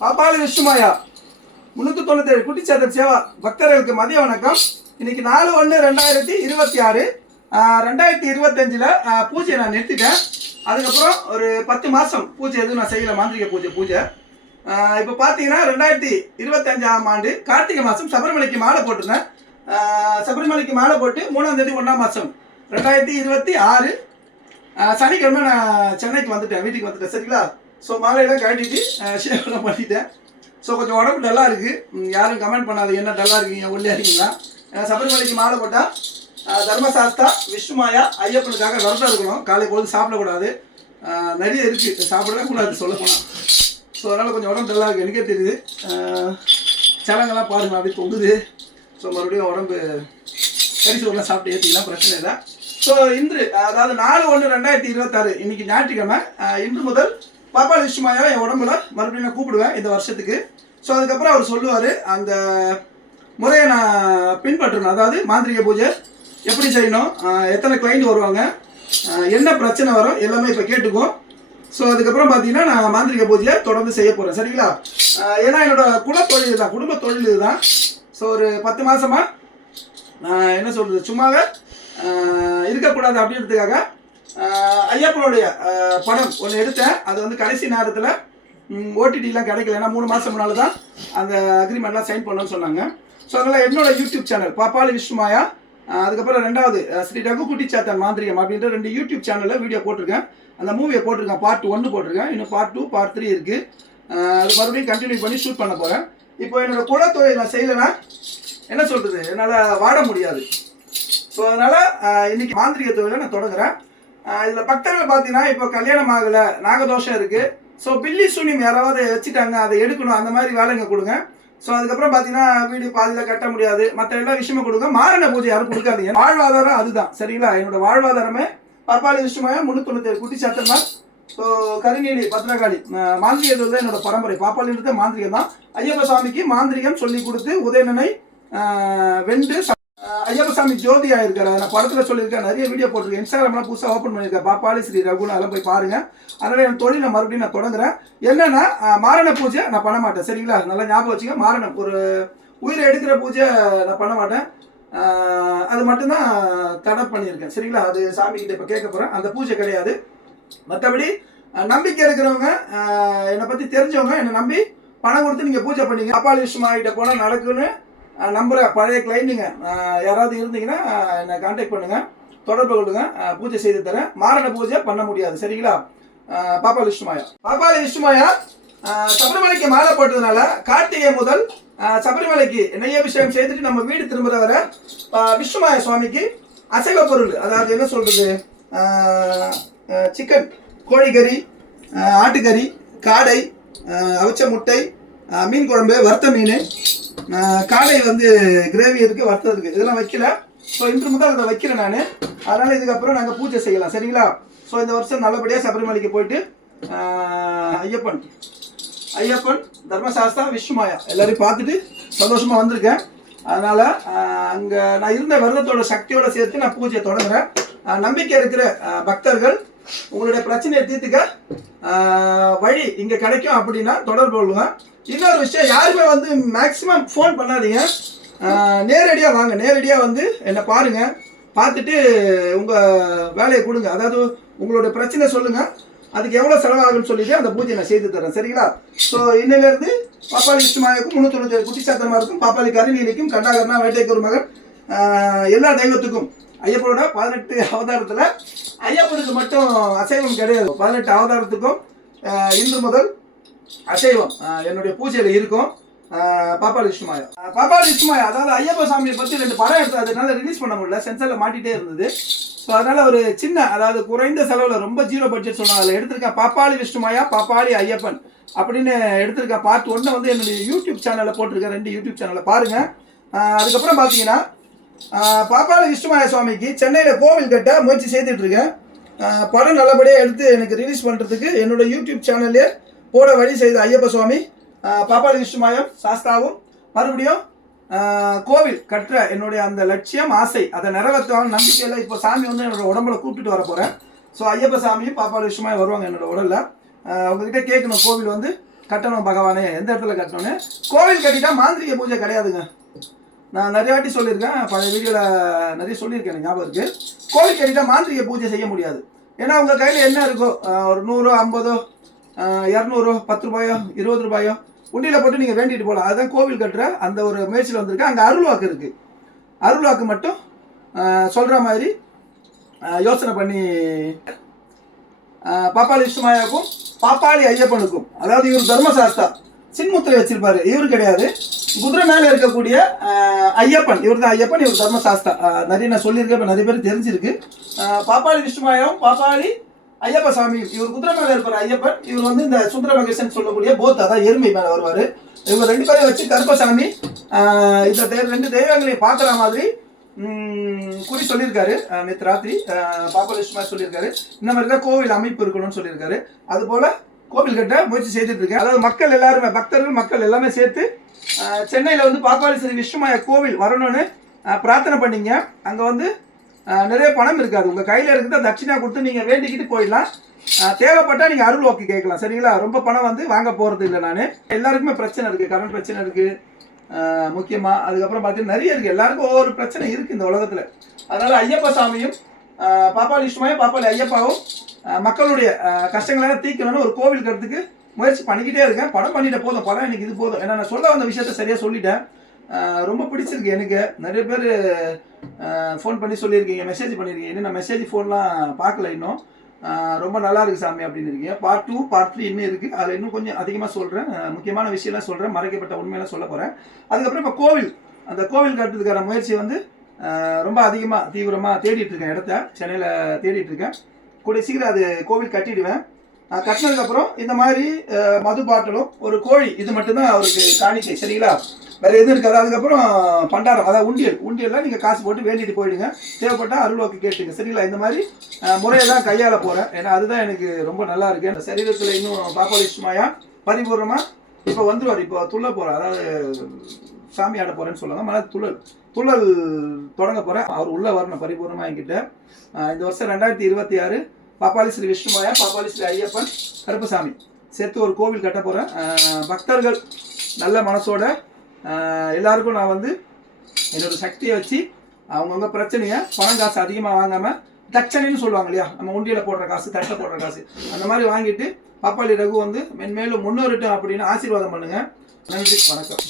பாப்பாளி விஷ்ணுமாயா 397 குட்டிச்சாத்தர் சேவா பக்தர்களுக்கு மதிய வணக்கம். இன்னைக்கு 4/1/2026 2025 பூஜை நான் நிறுத்திட்டேன். அதுக்கப்புறம் ஒரு 10 மாதம் பூஜை எதுவும் நான் செய்யலை, மாந்திரிக பூஜை. இப்போ பார்த்தீங்கன்னா 2025ஆம் ஆண்டு கார்த்திகை மாதம் சபரிமலைக்கு மாலை போட்டிருந்தேன். சபரிமலைக்கு மாலை போட்டு 3ஆம் தேதி 1ஆம் மாதம் 2026 சனிக்கிழமை நான் சென்னைக்கு வந்துட்டேன், வீட்டுக்கு வந்துட்டேன். சரிங்களா? ஸோ மாலையெல்லாம் கட்டிட்டு ஷேவெல்லாம் பண்ணிட்டேன். ஸோ கொஞ்சம் உடம்பு டல்லாக இருக்குது. யாரும் கமெண்ட் பண்ணாது என்ன டல்லாக இருக்கீங்க, ஒல்லியாக இருக்கீங்களா. சபரிமலைக்கு மாலை போட்டால் தர்மசாஸ்தா விஷ்ணுமாயா ஐயப்பனுக்காக விரதம் இருக்கணும். காலை பொழுது சாப்பிடக்கூடாது, நிறைய இருக்குது, சாப்பிடவே கூடாது சொல்ல போனால். ஸோ அதனால் கொஞ்சம் உடம்பு டல்லாக இருக்குது, எனக்கே தெரியுது. சலங்கெல்லாம் பாருங்கள் அப்படி தொங்குது. ஸோ மறுபடியும் உடம்பு கரிசோரெலாம் சாப்பிட்டு ஏற்றிக்கலாம், பிரச்சனை இல்லை. ஸோ இன்று அதாவது 4/1/2026 இன்னைக்கு ஞாயிற்றுக்கிழமை. இன்று முதல் பாப்பாளி விஷ்ணுமாயா என் உடம்புல மறுபடியும் நான் கூப்பிடுவேன் இந்த வருஷத்துக்கு. ஸோ அதுக்கப்புறம் அவர் சொல்லுவார் அந்த முறையை நான் பின்பற்றணும். அதாவது மாந்திரிக பூஜை எப்படி செய்யணும், எத்தனை கிளைண்ட் வருவாங்க, என்ன பிரச்சனை வரும் எல்லாமே இப்போ கேட்டுக்குவோம். ஸோ அதுக்கப்புறம் பார்த்தீங்கன்னா நான் மாந்திரிக பூஜையை தொடர்ந்து செய்ய போகிறேன். சரிங்களா? ஏன்னா என்னோட குலத்தொழில் தான், குடும்ப தொழில் இதுதான். ஸோ ஒரு 10 மாதமாக என்ன சொல்கிறது, சும்மாவே இருக்கக்கூடாது அப்படின்றதுக்காக ஐயப்பனுடைய படம் ஒன்று எடுத்தேன். அது வந்து கடைசி நேரத்தில் ஓடிடிலாம் கிடைக்கல, ஏன்னா 3 மாதம் முன்னால் தான் அந்த அக்ரிமெண்ட்லாம் சைன் பண்ணணும்னு சொன்னாங்க. ஸோ அதனால் என்னோட யூடியூப் சேனல் பாப்பாளி விஷ்ணுமாயா, அதுக்கப்புறம் 2வது ஸ்ரீ ரகு குட்டிச்சாத்தன் மாந்திரிகம் அப்படின்ற 2 யூடியூப் சேனலில் வீடியோ போட்டிருக்கேன். அந்த மூவியை போட்டிருக்கேன், பார்ட் 1 போட்டிருக்கேன், இன்னும் பார்ட் 2 பார்ட் 3 இருக்குது. அது மறுபடியும் கண்டினியூ பண்ணி ஷூட் பண்ண போகிறேன். இப்போ என்னோட குலத்தொழில் நான் செய்யலைன்னா என்ன சொல்கிறது, என்னால் வாட முடியாது. ஸோ அதனால் இன்றைக்கி மாந்திரிக தொழிலை நான் தொடங்குறேன். இதில் பக்தர்கள் பார்த்தீங்கன்னா இப்போ கல்யாணம் ஆகலை, நாகதோஷம் இருக்குது, ஸோ பில்லி சூனியம் யாராவது வச்சுட்டாங்க, அதை எடுக்கணும், அந்த மாதிரி வேலைங்க கொடுங்க. ஸோ அதுக்கப்புறம் பார்த்தீங்கன்னா வீடு பாதியில் கட்ட முடியாது, மற்ற எல்லா விஷயமும் கொடுங்க. மாரண பூஜை யாரும் கொடுக்காதீங்க. வாழ்வாதாரம் அதுதான். சரிங்களா? என்னோட வாழ்வாதாரமே பாப்பாளி விஷ்ணுமாயா 397 குட்டிச்சாத்தன்மார். ஸோ கருநீலி பத்ரகாளி மாந்திரிகத்தில் தான் என்னோட பரம்பரை. பாப்பாளின்றது மாந்திரிகம் தான். ஐயப்ப சாமிக்கு மாந்திரிகம் சொல்லி கொடுத்து உதயணனை வென்று ஐயப்ப சாமி ஜோதியா இருக்காரு. நான் படத்தில் சொல்லியிருக்கேன், நிறைய வீடியோ போட்டிருக்கேன், இன்ஸ்டாகிராம்லாம் புதுசாக ஓப்பன் பண்ணியிருக்கேன், பாப்பாளி ஸ்ரீ ரகுன்னு அதெல்லாம் போய் பாருங்கள். அதனால் என் தொழிலை மறுபடியும் நான் தொடங்குறேன். என்னன்னா மாரண பூஜை நான் பண்ண மாட்டேன். சரிங்களா? நல்லா ஞாபகம் வச்சுங்க. மாரணம் ஒரு உயிரை எடுக்கிற பூஜை நான் பண்ண மாட்டேன். அது மட்டும்தான் தடை பண்ணியிருக்கேன். சரிங்களா? அது சாமிக்கிட்ட இப்போ கேட்க போகிறேன். அந்த பூஜை கிடையாது. மற்றபடி நம்பிக்கை இருக்கிறவங்க, என்னை பற்றி தெரிஞ்சவங்க, என்னை நம்பி பணம் கொடுத்து நீங்கள் பூஜை பண்ணீங்க, பாப்பாளி விஷ்ணுமாயிட்ட போனால் நடக்குன்னு நம்புற பழைய கிளைண்ட்டுங்க யாராவது இருந்தீங்கன்னா என்னை கான்டாக்ட் பண்ணுங்கள், தொடர்பு கொள்ளுங்க, பூஜை செய்து தரேன். மாரண பூஜை பண்ண முடியாது. சரிங்களா? பாப்பாளி விஷ்ணுமாயா சபரிமலைக்கு மாலை போட்டதுனால கார்த்திகை முதல் சபரிமலைக்கு நெய்யபிஷேகம் செய்துட்டு நம்ம வீடு திரும்புகிற வர விஷ்ணுமாயா சுவாமிக்கு அசைவ பொருள், அதாவது என்ன சொல்கிறது, சிக்கன், கோழிக்கறி, ஆட்டுக்கறி, காடை, அவிச்ச முட்டை, மீன் குழம்பு, வறுத்த மீன், காடை வந்து கிரேவி இருக்குது, வறுத்தது இருக்குது, இதெல்லாம் வைக்கல. ஸோ இன்று முதல் அதை வைக்கிறேன் நான். அதனால் இதுக்கப்புறம் நாங்கள் பூஜை செய்யலாம். சரிங்களா? ஸோ இந்த வருஷம் நல்லபடியாக சபரிமலைக்கு போயிட்டு ஐயப்பன் தர்மசாஸ்தா விஷ்ணுமாயா எல்லாரையும் பார்த்துட்டு சந்தோஷமாக வந்திருக்கேன். அதனால் அங்கே நான் இருந்த விரதத்தோட சக்தியோடு சேர்த்து நான் பூஜையை தொடங்குறேன். நம்பிக்கை இருக்கிற பக்தர்கள் உங்களுடைய பிரச்சனையை தீர்த்துக்க வழி இங்கே கிடைக்கும் அப்படின்னா தொடர்பு கொள்ளுங்க. இன்னொரு விஷயம், யாருமே வந்து மேக்ஸிமம் ஃபோன் பண்ணாதீங்க, நேரடியாக வாங்க, நேரடியாக வந்து என்னை பாருங்கள், பார்த்துட்டு உங்கள் வேலையை கொடுங்க. அதாவது உங்களோட பிரச்சனை சொல்லுங்கள், அதுக்கு எவ்வளோ செலவாகுன்னு சொல்லிட்டு அந்த பூஜையை நான் செய்து தரேன். சரிங்களா? ஸோ இன்னிலேருந்து பாப்பாளி விஷ்ணுமாயாவுக்கும் 397 குட்டிச்சாத்தன்மாருக்கும், பாப்பாளி கருநீலிக்கும், கண்டாகரனா வேட்டைக்கூர் மகன், எல்லா தெய்வத்துக்கும், ஐயப்பனோட 18 அவதாரத்தில் ஐயப்பனுக்கு மட்டும் அசைவம் கிடையாது. 18 அவதாரத்துக்கும் இன்று முதல் அசைவம் என்னுடைய பூஜையில் இருக்கும். பாப்பாளி விஷ்ணுமாயா அதாவது ஐயப்ப சாமியை பற்றி 2 படம் எடுத்து அதனால ரிலீஸ் பண்ண முடியல, சென்சாரில் மாட்டிகிட்டே இருந்தது. ஸோ அதனால் ஒரு சின்ன, அதாவது குறைந்த செலவில் ரொம்ப 0 பட்ஜெட் சொன்னாங்க, அதில் எடுத்திருக்கேன் பாப்பாளி விஷ்ணுமாயா பாப்பாளி ஐயப்பன் அப்படின்னு எடுத்திருக்கேன். பார்ட் 1 வந்து என்னுடைய யூடியூப் சேனலில் போட்டிருக்கேன், 2 யூடியூப் சேனலில் பாருங்கள். அதுக்கப்புறம் பார்த்தீங்கன்னா பாப்பாளி விஷ்ணுமாயா சுவாமிக்கு சென்னையில் கோவில் கட்ட முயற்சி செய்துட்ருக்கேன். படம் நல்லபடியாக எடுத்து எனக்கு ரிலீஸ் பண்ணுறதுக்கு என்னோடய யூடியூப் சேனல்லே போட வழி செய்த ஐயப்ப சுவாமி பாப்பாளி விஷ்ணுமாயம் சாஸ்தாவும் மறுபடியும் கோவில் கட்டுற என்னுடைய அந்த லட்சியம், ஆசை, அதை நிறைவேற்றான நம்பிக்கையில் இப்போ சாமி வந்து என்னோட உடம்புல கூப்பிட்டுட்டு வர போகிறேன். ஸோ ஐயப்ப சாமியும் பாப்பாளி விஷ்ணுமாயம் வருவாங்க என்னோட உடலில். உங்ககிட்ட கேட்கணும், கோவில் வந்து கட்டணும் பகவானே, எந்த இடத்துல கட்டணும்னு. கோவில் கட்டிட்டா மாந்திரிக பூஜை கிடையாதுங்க. நான் நிறைய வாட்டி சொல்லியிருக்கேன், பழைய வீடியோவில் நிறைய சொல்லியிருக்கேன், எனக்கு ஞாபகம் இருக்குது. கோவில் கட்டிட்டா மாந்திரிக பூஜை செய்ய முடியாது. ஏன்னா உங்கள் கையில் என்ன இருக்கோ, ஒரு 100, 50, 200, 10 ரூபாயோ 20 ரூபாயோ உண்டியில் போட்டு நீங்கள் வேண்டிட்டு போகலாம். அதுதான் கோவில் கட்டுற அந்த ஒரு முயற்சியில் வந்திருக்கு. அங்கே அருள்வாக்கு இருக்குது. அருள்வாக்கு மட்டும் சொல்கிற மாதிரி யோசனை பண்ணி பாப்பாளி விஷ்ணுமாயாவுக்கும் பாப்பாளி ஐயப்பனுக்கும், அதாவது இவர் தர்மசாஸ்தா சின்முத்திரை வச்சிருப்பாரு, இவரு கிடையாது. குதிரை மேலே இருக்கக்கூடிய ஐயப்பன், இவர் தான் ஐயப்பன், இவர் தர்மசாஸ்தா. நிறைய நான் சொல்லியிருக்கேன், இப்போ நிறைய பேர் தெரிஞ்சிருக்கு. பாப்பாளி விஷ்ணுமாயாவும் பாப்பாளி ஐயப்ப சாமி, இவர் குதிரை மேலே இருக்கிற ஐயப்பன், இவர் வந்து இந்த சுந்தர மகேசன் சொல்லக்கூடிய போத், அதான் எருமை மேலே வருவார். இவங்க 2 பேரையும் வச்சு கருப்பசாமி இந்த 2 தெய்வங்களையும் பார்க்குற மாதிரி குறி சொல்லியிருக்காரு. நேற்று ராத்திரி பாப்பாளி விஷ்ணுமாயா சொல்லியிருக்காரு, இந்த மாதிரி தான் கோவில் அமைப்பு இருக்கணும்னு சொல்லியிருக்காரு. அதுபோல் கோவில் கட்ட முயற்சி செய்துட்டு இருக்கேன். அதாவது மக்கள் எல்லாருமே, பக்தர்கள் மக்கள் எல்லாமே சேர்த்து சென்னையில் வந்து பாப்பாளி ஸ்ரீ விஷ்ணுமாயா கோவில் வரணும்னு பிரார்த்தனை பண்ணிங்க. அங்கே வந்து நிறைய பணம் இருக்காது, உங்கள் கையில் இருக்கிறத தட்சிணா கொடுத்து நீங்கள் வேண்டிக்கிட்டு போயிடலாம். தேவைப்பட்டால் நீங்கள் அருள் வாக்கு கேட்கலாம், சரிங்களா? ரொம்ப பணம் வந்து வாங்க போகிறது இல்லை. நான் எல்லாருக்குமே பிரச்சனை இருக்குது, கரண்ட் பிரச்சனை இருக்குது முக்கியமாக. அதுக்கப்புறம் பார்த்தீங்கன்னா நிறைய இருக்குது, எல்லாருக்கும் ஒவ்வொரு பிரச்சனை இருக்குது இந்த உலகத்தில். அதனால் ஐயப்ப சாமியும் பாப்பாளி விஷ்ணுமாயா பாப்பாளி ஐயப்பாவும் மக்களுடைய கஷ்டங்களை தீர்க்கணும்னு ஒரு கோவில் கட்டுறதுக்கு முயற்சி பண்ணிக்கிட்டே இருக்கேன். படம் பண்ணிட்ட போதும், படம் எனக்கு இது போதும். ஏன்னா நான் சொல்ல வந்த விஷயத்த சரியாக சொல்லிட்டேன். ரொம்ப பிடிச்சிருக்கு எனக்கு. நிறைய பேர் ஃபோன் பண்ணி சொல்லியிருக்கீங்க, மெசேஜ் பண்ணியிருக்கீங்க. இன்னும் நான் மெசேஜ் ஃபோன்லாம் பார்க்கல இன்னும். ரொம்ப நல்லா இருக்குது சாமி அப்படின்னு இருக்கீங்க. பார்ட் 2 பார்ட் 3 இன்னும் இருக்குது, அதில் இன்னும் கொஞ்சம் அதிகமாக சொல்கிறேன், முக்கியமான விஷயம்லாம் சொல்கிறேன், மறைக்கப்பட்ட உண்மையெல்லாம் சொல்ல போகிறேன். அதுக்கப்புறம் இப்போ கோவில், அந்த கோவில் கட்டுறதுக்கான முயற்சி வந்து ரொம்ப அதிகமாக தீவிரமாக தேடிட்டுருக்கேன், இடத்த சென்னையில் தேடிட்டுருக்கேன். கூடிய சீக்கிரம் அது கோவில் கட்டிடுவேன். கட்டினதுக்கப்புறம் இந்த மாதிரி மது பாட்டிலும் ஒரு கோழி, இது மட்டும்தான் அவருக்கு காணிக்கை, சரிங்களா? வேறு எதுவும் இருக்காது. அதுக்கப்புறம் பண்டாரம், அதாவது உண்டியல்லாம் நீங்கள் காசு போட்டு வேண்டிட்டு போயிடுங்க. தேவைப்பட்டால் அருள்வாக்கு கேட்டுங்க, சரிங்களா? இந்த மாதிரி முறையை தான் கையாள போகிறேன். ஏன்னா அதுதான் எனக்கு ரொம்ப நல்லா இருக்குது. அந்த சரீரத்தில் இன்னும் பாப்பாளி விஷ்ணுமாயா பரிபூர்ணமாக இப்போ வந்துடுவார். இப்போ துள்ள போகிறார், அதாவது சாமி ஆட போகிறேன்னு சொல்லுவாங்க, மன துள்ளல் தொடங்க போகிறேன். அவர் உள்ளே வரணும் பரிபூர்ணமாக என்கிட்ட. இந்த வருஷம் 2026 பாப்பாளி ஸ்ரீ விஷ்ணுமாயா பாப்பாளி ஸ்ரீ ஐயப்பன் கருப்பசாமி சேர்த்து ஒரு கோவில் கட்ட போகிறேன். பக்தர்கள் நல்ல மனசோட எல்லாருக்கும் நான் வந்து என்னோட சக்தியை வச்சு அவங்கவுங்க பிரச்சனையை பணம் காசு அதிகமாக வாங்காமல் தட்சணைன்னு சொல்லுவாங்க இல்லையா, நம்ம உண்டியில் போடுற காசு, தட்டில் போடுற காசு, அந்த மாதிரி வாங்கிட்டு பாப்பாளி ரகு வந்து மென்மேலும் முன்னேறட்டும் அப்படின்னு ஆசீர்வாதம் பண்ணுங்கள். நன்றி, வணக்கம்.